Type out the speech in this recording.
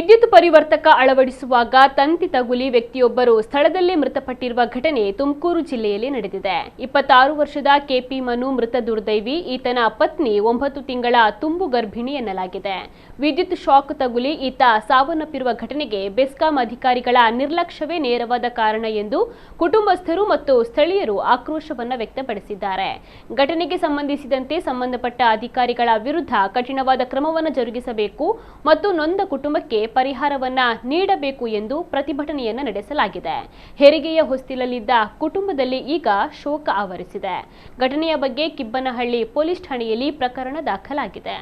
ವಿದ್ಯುತ್ ಪರಿವರ್ತಕ ಅಳವಡಿಸುವಾಗ ತಂತಿ ತಗುಲಿ ವ್ಯಕ್ತಿಯೊಬ್ಬರು ಸ್ಥಳದಲ್ಲೇ ಮೃತಪಟ್ಟಿರುವ ಘಟನೆ ತುಮಕೂರು ಜಿಲ್ಲೆಯಲ್ಲಿ ನಡೆದಿದೆ. 26 ವರ್ಷದ ಕೆಪಿ ಮನು ಮೃತ ದುರ್ದೈವಿ. ಈತನ ಪತ್ನಿ 9 ತಿಂಗಳ ತುಂಬು ಗರ್ಭಿಣಿ ಎನ್ನಲಾಗಿದೆ. ವಿದ್ಯುತ್ ಶಾಕ್ ತಗುಲಿ ಈತ ಸಾವನ್ನಪ್ಪಿರುವ ಘಟನೆಗೆ ಬೆಸ್ಕಾಂ ಅಧಿಕಾರಿಗಳ ನಿರ್ಲಕ್ಷ್ಯವೇ ನೇರವಾದ ಕಾರಣ ಎಂದು ಕುಟುಂಬಸ್ಥರು ಮತ್ತು ಸ್ಥಳೀಯರು ಆಕ್ರೋಶವನ್ನು ವ್ಯಕ್ತಪಡಿಸಿದ್ದಾರೆ. ಘಟನೆಗೆ ಸಂಬಂಧಿಸಿದಂತೆ ಸಂಬಂಧಪಟ್ಟ ಅಧಿಕಾರಿಗಳ ವಿರುದ್ಧ ಕಠಿಣವಾದ ಕ್ರಮವನ್ನು ಜರುಗಿಸಬೇಕು ಮತ್ತು ನೊಂದ ಕುಟುಂಬಕ್ಕೆ ಪರಿಹಾರವನ್ನ ನೀಡಬೇಕು ಎಂದು ಪ್ರತಿಭಟನೆಯನ್ನು ನಡೆಸಲಾಗಿದೆ. ಹೆರಿಗೆಯ ಹೊಸ್ತಿಲಲ್ಲಿದ್ದ ಕುಟುಂಬದಲ್ಲಿ ಈಗ ಶೋಕ ಆವರಿಸಿದೆ. ಘಟನೆಯ ಬಗ್ಗೆ ಕಿಬ್ಬನಹಳ್ಳಿ ಪೊಲೀಸ್ ಠಾಣೆಯಲ್ಲಿ ಪ್ರಕರಣ ದಾಖಲಾಗಿದೆ.